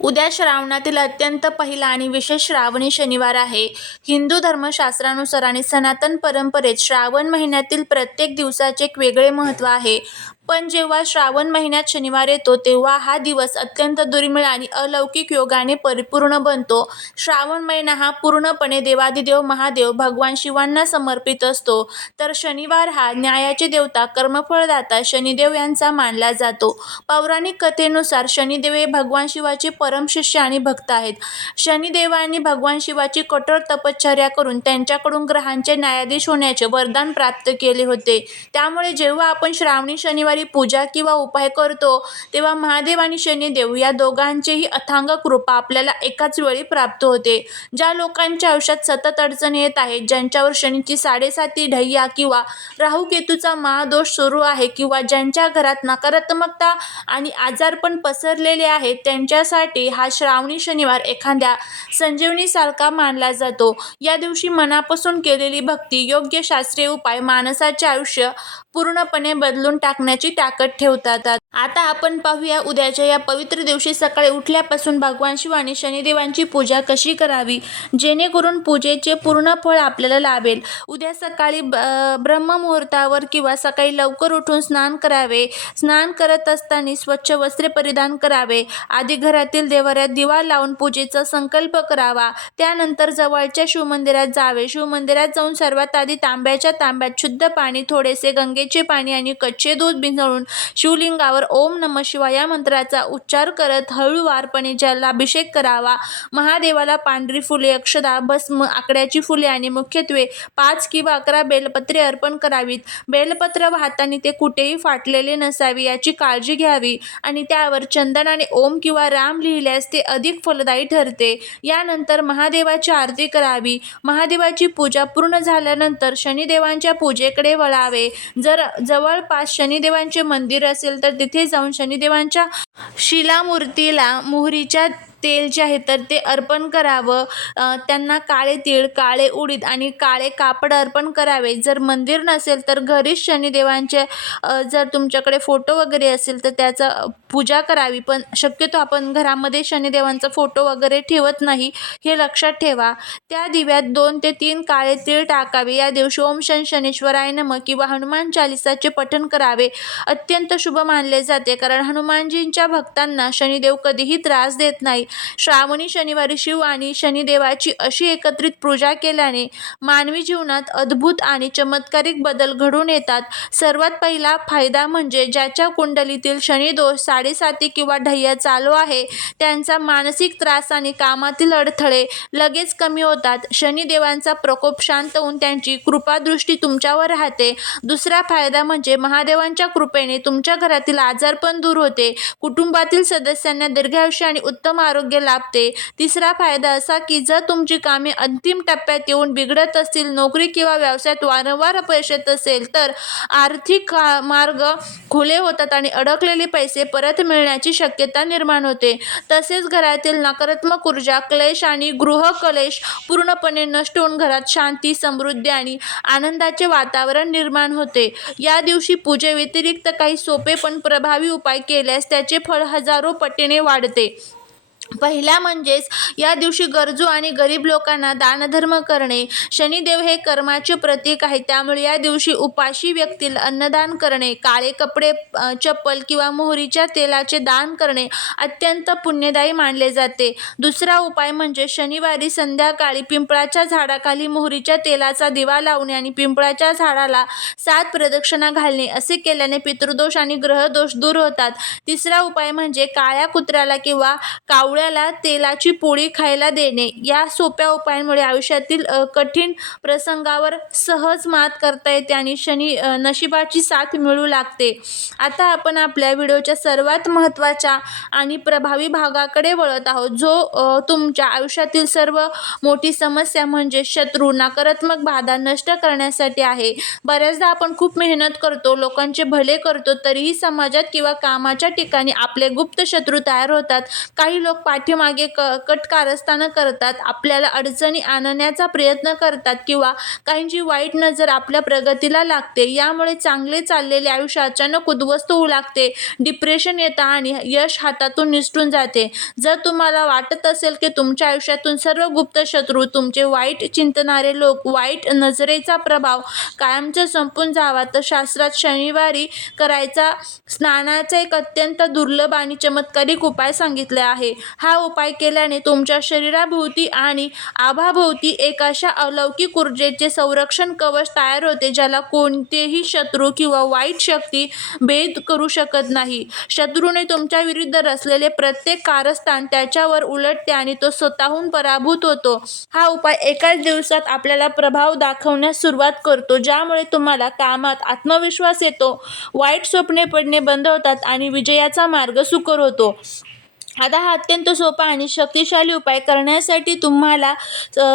उद्या श्रावणातील अत्यंत पहिला आणि विशेष श्रावणी शनिवार आहे. हिंदू धर्मशास्त्रानुसार आणि सनातन परंपरेत श्रावण महिन्यातील प्रत्येक दिवसाचे एक वेगळे महत्त्व आहे. पण जेव्हा श्रावण महिन्यात शनिवार येतो तेव्हा हा दिवस अत्यंत दुर्मिळ आणि अलौकिक योगाने परिपूर्ण बनतो. श्रावण महिना हा पूर्णपणे देवाधिदेव महादेव भगवान शिवांना समर्पित असतो. तर शनिवार हा न्यायाचे देवता, कर्मफळदाता शनिदेव यांचा मानला जातो. पौराणिक कथेनुसार शनिदेव हे भगवान शिवाचे परम शिष्य आणि भक्त आहेत. शनिदेवांनी भगवान शिवाची कठोर तपश्चर्या करून त्यांच्याकडून ग्रहांचे न्यायाधीश होण्याचे वरदान प्राप्त केले होते. त्यामुळे जेव्हा आपण श्रावणी शनिवारी पूजा किंवा उपाय करतो तेव्हा महादेव आणि शनिदेव या दोघांचेही अथांग कृपा आपल्याला एकाच वेळी प्राप्त होते. ज्या लोकांच्या आयुष्यात सतत अडचणी येत आहेत, ज्यांच्यावर शनीची 7.5 ढैया किंवा राहू-केतूचा महादोष सुरू आहे किंवा ज्यांच्या घरात नकारात्मकता आणि आजारपण पसरलेले आहेत, त्यांच्यासाठी हा श्रावणी शनिवार एखाद्या संजीवनीसारखा मानला जातो. या दिवशी मनापासून केलेली भक्ती, योग्य शास्त्रीय उपाय माणसाचे आयुष्य पूर्णपणे बदलून टाकण्याची ताकद ठेवतात. आता आपण पाहूया उद्याच्या या पवित्र दिवशी सकाळी उठल्यापासून भगवान शिव आणि शनिदेवांची पूजा कशी करावी, जेणेकरून पूजेचे पूर्ण फळ आपल्याला लाभेल. उद्या सकाळी ब्रह्ममुहूर्तावर किंवा सकाळी लवकर उठून स्नान करावे. स्नान करत असताना स्वच्छ वस्त्रे परिधान करावे. आधी घरातील देवाऱ्यात दिवा लावून पूजेचा संकल्प करावा. त्यानंतर जवळच्या शिवमंदिरात जावे. शिवमंदिरात जाऊन सर्वात आधी तांब्याच्या तांब्यात शुद्ध पाणी, थोडेसे गंगेचे पाणी आणि कच्चे दूध मिसळून शिवलिंगावर ओम नमः शिवाय या मंत्राचा उच्चार करत हळूवारपणे जलाभिषेक करावा. महादेवाला पांढरी फुले, अक्षदा, भस्म, आकड्याची फुले आणि मुख्यत्वे 5 किंवा 11 बेलपत्रे अर्पण करावीत. बेलपत्र वाहताना ते कुठेही फाटलेले नसावे याची काळजी घ्यावी आणि त्यावर चंदन आणि ओम किंवा राम लिहिल्यास ते अधिक फलदायी ठरते. यानंतर महादेवाची आरती करावी. महादेवाची पूजा पूर्ण झाल्यानंतर शनिदेवांच्या पूजेकडे वळावे. जर जवळपास शनिदेवांचे मंदिर असेल तर तिथे जाऊन शनिदेवांच्या शिलामूर्तीला मोहरीच्या तेल जे आहे तर ते अर्पण करावं. त्यांना काळे तीळ, काळे उडीद आणि काळे कापड अर्पण करावे. जर मंदिर नसेल तर घरीच शनिदेवांचे जर तुमच्याकडे फोटो वगैरे असेल तर त्याचा पूजा करावी. पण शक्यतो आपण घरामध्ये शनिदेवांचा फोटो वगैरे ठेवत नाही, हे लक्षात ठेवा. त्या दिव्यात 2 ते 3 काळे तीळ टाकावे. या दिवशी ओम शनेश्वराय नमः किंवा हनुमान चालीसाचे पठण करावे. अत्यंत शुभ मानले जाते, कारण हनुमानजींच्या भक्तांना शनिदेव कधीही त्रास देत नाही. श्रावणी शनिवारी शिव आणि शनिदेवाची अशी एकत्रित पूजा केल्याने मानवी जीवनात अद्भुत आणि चमत्कारिक बदल घडून येतात. सर्वात पहिला फायदा म्हणजे ज्याच्या कुंडलीतील शनिदोष, 7.5 किंवा ढैया चालू आहे त्यांचा मानसिक त्रास आणि कामातील अडथळे लगेच कमी होतात. शनिदेवांचा प्रकोप शांत होऊन त्यांची कृपादृष्टी तुमच्यावर राहते. दुसरा फायदा म्हणजे महादेवांच्या कृपेने तुमच्या घरातील आजारपण दूर होते. कुटुंबातील सदस्यांना दीर्घायुष्य आणि उत्तम आरोग्य लाभते. तिसरा फायदा असा की जर तुमची कामे अंतिम टप्प्यात येऊन बिघडत असतील, नोकरी किंवा व्यवसायात वारंवार अपयश येत असेल तर आर्थिक मार्ग खुले होतात आणि अडकलेले पैसे परत मिळण्याची शक्यता निर्माण होते. तसेच घरातील नकारात्मक ऊर्जा, क्लेश आणि गृहकलेश पूर्णपणे नष्ट होऊन घरात शांती, समृद्धी आणि आनंदाचे वातावरण निर्माण होते. या दिवशी पूजेव्यतिरिक्त काही सोपे पण प्रभावी उपाय केल्यास त्याचे फळ हजारो पटीने वाढते. पहिला म्हणजेच या दिवशी गरजू आणि गरीब लोकांना दानधर्म करणे. शनिदेव हे कर्माचे प्रतीक आहे, त्यामुळे या दिवशी उपाशी व्यक्तीला अन्नदान करणे, काळे कपडे, चप्पल किंवा मोहरीच्या तेलाचे दान करणे अत्यंत पुण्यदायी मानले जाते. दुसरा उपाय म्हणजे शनिवारी संध्याकाळी पिंपळाच्या झाडाखाली मोहरीच्या तेलाचा दिवा लावणे आणि पिंपळाच्या झाडाला 7 प्रदक्षिणा घालणे. असे केल्याने पितृदोष आणि ग्रहदोष दूर होतात. तिसरा उपाय म्हणजे काळ्या कुत्र्याला किंवा कावळ्याला तेलाची पोळी खायला देणे. या सोप्या उपायांमुळे आयुष्यातील कठीण प्रसंगावर सहज मात करता येते आणि नशिबाची साथ मिळू लागते. आता आपण आपल्या व्हिडिओच्या सर्वात महत्त्वाच्या आणि प्रभावी भागाकडे वळत आहोत, जो तुमच्या आयुष्यातील सर्व मोठी समस्या म्हणजे शत्रू, नकारात्मक बाधा नष्ट करण्यासाठी आहे. बऱ्याचदा आपण खूप मेहनत करतो, लोकांचे भले करतो, तरीही समाजात किंवा कामाच्या ठिकाणी आपले गुप्त शत्रू तयार होतात. काही लोक पाठीमागे कट कारस्थानं करतात, आपल्याला अडचणी आणण्याचा प्रयत्न करतात किंवा काहींची वाईट नजर आपल्या प्रगतीला लागते. यामुळे चांगले चाललेले आयुष्य अचानक उद्ध्वस्त होऊ लागते, डिप्रेशन येतं आणि यश हातातून निसटून जाते. जर तुम्हाला वाटत असेल की तुमच्या आयुष्यातून सर्व गुप्त शत्रू, तुमचे वाईट चिंतणारे लोक, वाईट नजरेचा प्रभाव कायमचा संपून जावा, तर शास्त्रात शनिवारी करायचा स्नानाचा एक अत्यंत दुर्लभ आणि चमत्कारिक उपाय सांगितले आहे. हा उपाय केल्याने तुमच्या शरीराभोवती आणि आभाभोवती एक अशा अलौकिक ऊर्जेचे संरक्षण कवच तयार होते, ज्याला कोणतेही शत्रू किंवा वाईट शक्ती भेद करू शकत नाही. शत्रूने तुमच्या विरुद्ध रचलेले प्रत्येक कारस्थान त्याच्यावर उलटते आणि तो स्वतःहून पराभूत होतो. हा उपाय एकाच दिवसात आपल्याला प्रभाव दाखवण्यास सुरुवात करतो, ज्यामुळे तुम्हाला कामात आत्मविश्वास येतो, वाईट स्वप्ने पडणे बंद होतात आणि विजयाचा मार्ग सुकर होतो. आता हा अत्यंत सोपा आणि शक्तिशाली उपाय करण्यासाठी तुम्हाला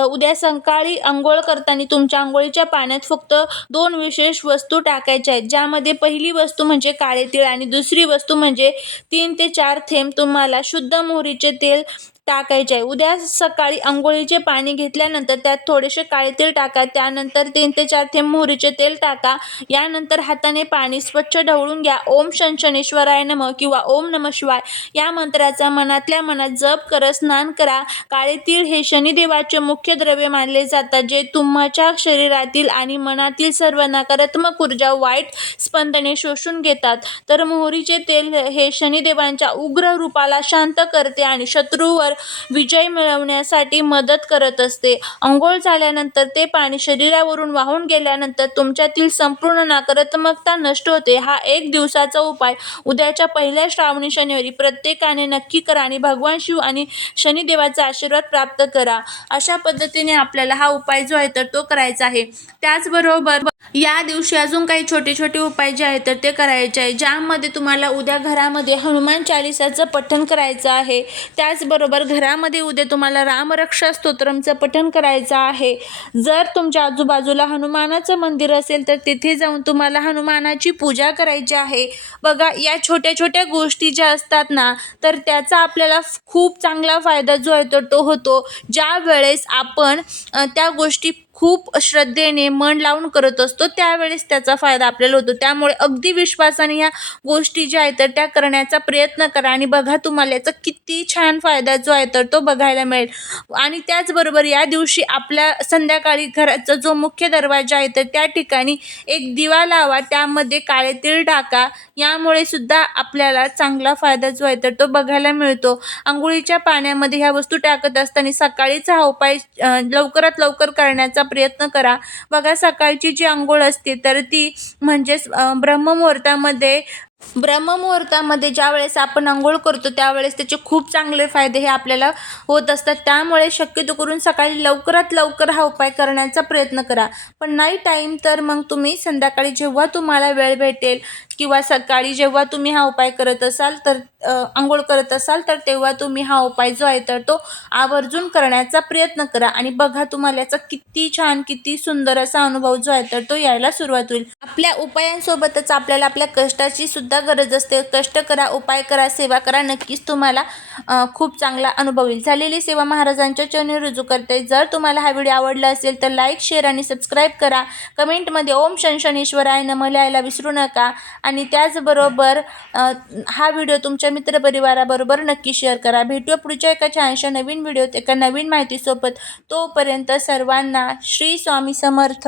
उद्या सकाळी अंघोळ करताना तुमच्या अंघोळीच्या पाण्यात फक्त 2 विशेष वस्तू टाकायच्या आहेत, ज्यामध्ये पहिली वस्तू म्हणजे काळे तीळ आणि दुसरी वस्तू म्हणजे 3 ते 4 थेंब तुम्हाला शुद्ध मोहरीचे तेल टाकायचे आहे. उद्या सकाळी अंघोळीचे पाणी घेतल्यानंतर त्यात थोडेसे काळे तेल टाका, त्यानंतर 3 ते 4 थेंब मोहरीचे तेल टाका. यानंतर हाताने पाणी स्वच्छ ढवळून घ्या. ओम शनशनेश्वराय नमः किंवा ओम नमः शिवाय या मंत्राचा मनातल्या मनात जप करत स्नान करा. काळे तीळ हे शनिदेवाचे मुख्य द्रव्य मानले जातात, जे तुमच्या शरीरातील आणि मनातील सर्व नकारात्मक ऊर्जा, वाईट स्पंदने शोषून घेतात. तर मोहरीचे तेल हे शनिदेवांच्या उग्र रूपाला शांत करते आणि शत्रूवर विजय मिळवण्यासाठी मदत करत असते. अंघोळ झाल्यानंतर ते पाणी शरीरावरून वाहून गेल्यानंतर तुमच्यातील संपूर्ण नकारात्मकता नष्ट होते. हा 1 दिवसाचा उपाय उद्याच्या पहिल्या श्रावणी शनिवारी प्रत्येकाने नक्की करा आणि भगवान शिव आणि शनिदेवाचा आशीर्वाद प्राप्त करा. अशा पद्धतीने आपल्याला हा उपाय जो आहे तर तो करायचा आहे. त्याचबरोबर या दिवशी अजून काही छोटे छोटे उपाय जे आहेत तर ते करायचे आहे, ज्यामध्ये तुम्हाला उद्या घरामध्ये हनुमान चालीसाचं पठण करायचं आहे. त्याचबरोबर घरामध्ये उद्या तुम्हाला रामरक्षा स्तोत्रमचं पठण करायचं आहे. जर तुमच्या आजूबाजूला हनुमानाचं मंदिर असेल तर तिथे जाऊन तुम्हाला हनुमानाची पूजा करायची आहे. बघा, या छोट्या छोट्या गोष्टी ज्या असतात ना, तर त्याचा आपल्याला खूप चांगला फायदा जो आहे तर तो होतो, ज्या वेळेस आपण त्या गोष्टी खूप श्रद्धेने मन लावून करत असतो, त्यावेळेस त्याचा फायदा आपल्याला होतो. त्यामुळे अगदी विश्वासाने ह्या गोष्टी ज्या आहेत तर त्या करण्याचा प्रयत्न करा आणि बघा तुम्हाला याचा किती छान फायदा जो आहे तर तो बघायला मिळेल. आणि त्याचबरोबर या दिवशी आपल्या संध्याकाळी घराचा जो मुख्य दरवाजा आहे तर त्या ठिकाणी एक दिवा लावा, त्यामध्ये काळे तीळ टाका. यामुळे सुद्धा आपल्याला चांगला फायदा जो आहे तर तो बघायला मिळतो. अंघोळीच्या पाण्यामध्ये ह्या वस्तू टाकत असताना सकाळीचा हा उपाय लवकरात लवकर करण्याचा प्रयत्न करा. बघा, सकाळची जी अंघोळ असते तर ती म्हणजेच ब्रह्ममुहूर्तामध्ये ज्यावेळेस आपण अंघोळ करतो त्यावेळेस त्याचे खूप चांगले फायदे हे आपल्याला होत असतात. त्यामुळे शक्यतो करून सकाळी लवकरात लवकर हा उपाय करण्याचा प्रयत्न करा. पण नाही टाईम तर मग तुम्ही संध्याकाळी जेव्हा तुम्हाला वेळ भेटेल किंवा सकाळी जेव्हा तुम्ही हा उपाय करत असाल तर अंघोळ करत असाल तर तेव्हा तुम्ही हा उपाय जो आहे तर तो आवर्जून करण्याचा प्रयत्न करा आणि बघा तुम्हाला याचा किती छान, किती सुंदर असा अनुभव जो आहे तर तो यायला सुरुवात होईल. आपल्या उपायांसोबतच आपल्याला आपल्या कष्टाची सुद्धा गरज असते. कष्ट करा, उपाय करा, सेवा करा, नक्कीच तुम्हाला खूप चांगला अनुभव येईल. झालेली सेवा महाराजांच्या चरणी रुजू करते. जर तुम्हाला हा व्हिडिओ आवडला असेल तर लाईक, शेअर आणि सबस्क्राईब करा. कमेंटमध्ये ओम शनशनेश्वराय नमः लिहायला विसरू नका आणि त्याचबरोबर हा व्हिडिओ तुमच्या मित्रपरिवाराबरोबर नक्की शेअर करा. भेटूया पुढच्या एका छानशा नवीन व्हिडिओत एका नवीन माहितीसोबत. तोपर्यंत सर्वांना श्री स्वामी समर्थ.